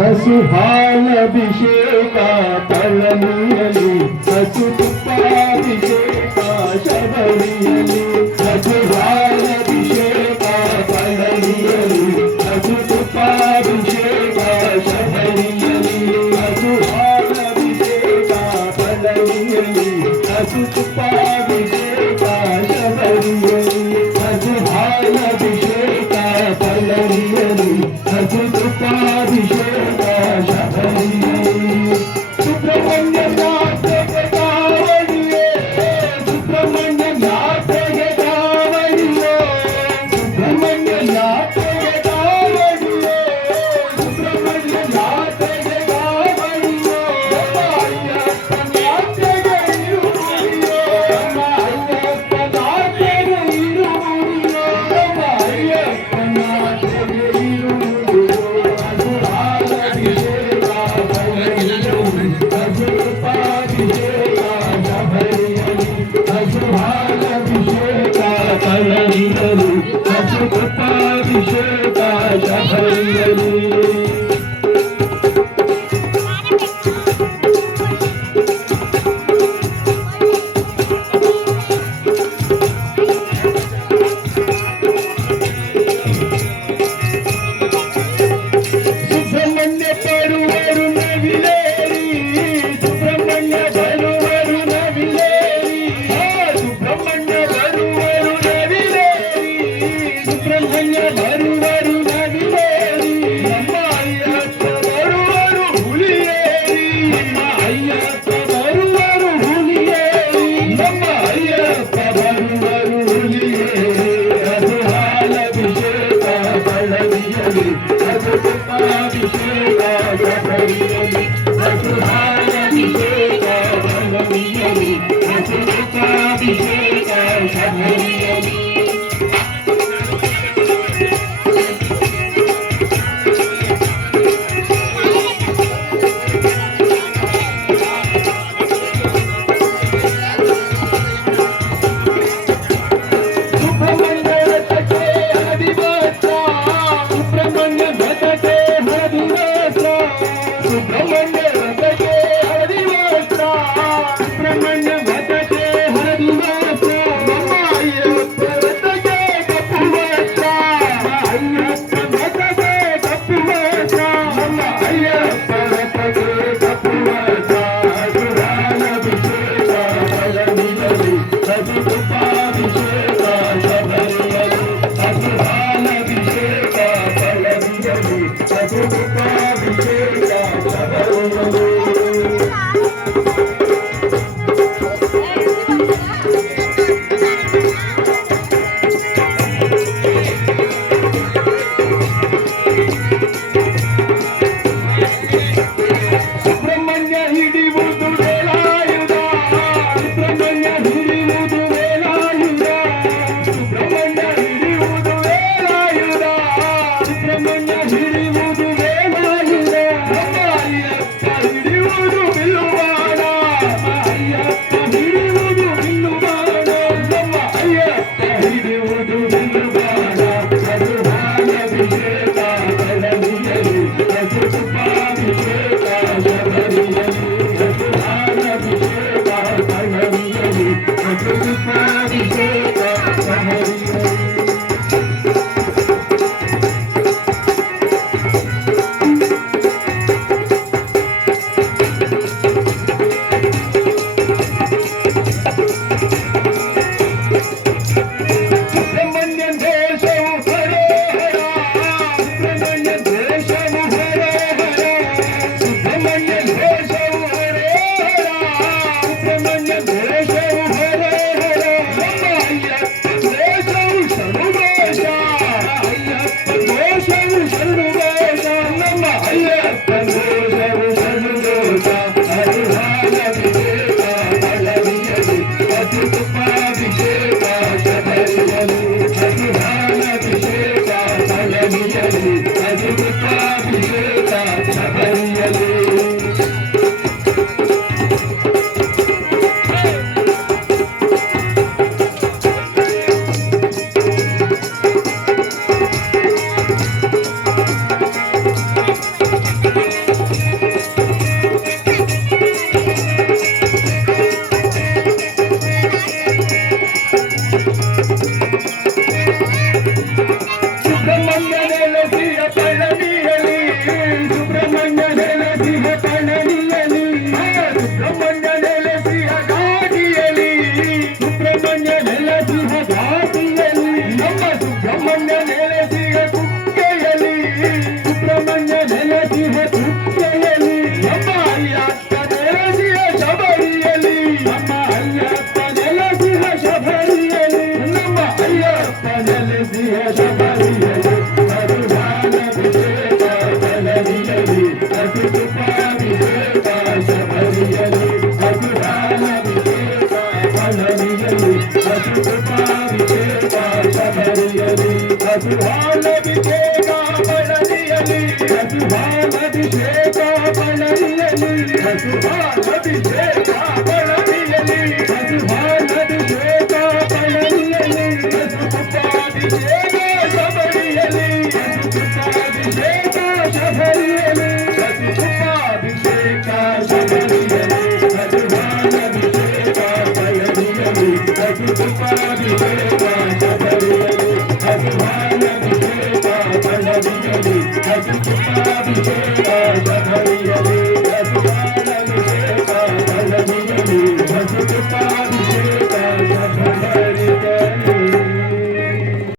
ಹಸು ಹಾಲಭಿಷೇಕ ಪಳನಿಯಲಿ ಹಸು ತುಪ್ಪಾಭಿಷೇಕ ಶಬರಿಯಲಿ ಹಸು ಹಾಲಭಿಷೇಕ ಪಳನಿಯಲಿ ಹಸು ತುಪ್ಪಾಭಿಷೇಕ ಶಬರಿಯಲಿ ಹಸು ಹಾಲಭಿಷೇಕ ಪಳನಿಯಲಿ ಹಸು ತುಪ್ಪಾಭಿಷೇಕ ಶಬರಿಯಲಿ ಹಸು ಹಾಲಭಿಷೇಕ ಪಳನಿಯಲಿ ಹಸು ತುಪ್ಪಾಭಿಷೇಕ ಸುಬ್ರಹ್ಮಣ್ಯ ನಾಥಗೆ ಕಾವಡಿಯೇ ಸುಬ್ರಹ್ಮಣ್ಯ ನಾಥಗೆ ಕಾವಡಿಯೇ ಸುಬ್ರಹ್ಮಣ್ಯ ನಾಥಗೆ ಕಾವಡಿಯೇ ಸುಬ್ರಹ್ಮಣ್ಯ ನಾಥಗೆ ಕಾವಡಿಯೇ ಅಯ್ಯಪ್ಪ ನಾಥಗೆ ಇರುವುದಿಯೋ ಅಯ್ಯಪ್ಪ ನಾಥಗೆ ಇರುವುದಿಯೋ ಅಯ್ಯಪ್ಪ ನಾಥಗೆ ಇರುವುದಿಯೋ ಅಭಿಷೇಕ ಶಬರಿಯಲಿ ಸುಬ್ರಹ್ಮಣ್ಯ ಬರುವರು ನವಿಲೇರಿ ಸುಬ್ರಹ್ಮಣ್ಯ ಬರುವರು ನವಿಲೇರಿ ಸುಬ್ರಹ್ಮಣ್ಯ ಬರುವರು ನವಿಲೇರಿ ಸುಬ್ರಹ್ಮಣ್ಯ ಬರುವರು ನವಿಲೇರಿ ನಮ್ಮ ಅಯ್ಯಪ್ಪ ಬರುವರು ಹುಲಿಯೇರಿ ನಮ್ಮ ಅಯ್ಯಪ್ಪ ಬರುವರು ಹುಲಿಯೇರಿ ನಮ್ಮ ಅಯ್ಯಪ್ಪ ಬರುವರು ಹುಲಿಯೇರಿ ಅದು ಹಾಲಭಿಷೇಕ ಪಳನಿಯಲಿ ಅದು ತುಪ್ಪಾಭಿಷೇಕ ಶಬರಿಯಲಿ ಅದು ಹಾಲಭಿಷೇಕ ಪಳನಿಯಲಿ ಅದು ತುಪ್ಪಾಭಿಷೇಕ ಶಬರಿಯಲಿ ಹಿಡಿಯುವುದು ವೇಲಾಯುಧ ನಮ್ಮ ಅಯ್ಯಪ್ಪ ಹಸುಭಾನಭಿಷೇಕ ಬಳಲಿಯಲಿ ಹಸುಭಾನಭಿಷೇಕ ಬಳಲಿಯಲಿ ಹಸುಭಾನಭಿಷೇಕ ಬಳಲಿಯಲಿ ಹಸುಭಾಭಿಷೇಕ ಶಬರಿಯಲಿ ಹಸುಭಾಭಿಷೇಕ ಶಬರಿಯಲಿ ಹಸುಭಾಭಿಷೇಕ ಶಬರಿಯಲಿ ಹಸುಭಾನಭಿಷೇಕ ಬಳಲಿಯಲಿ ಹಸುಭಾಭಿಷೇಕ ಶಬರಿಯಲಿ ಹಸುಭಾನಭಿಷೇಕ ಬಳಲಿಯಲಿ ಹಸುಭಾಭಿಷೇಕ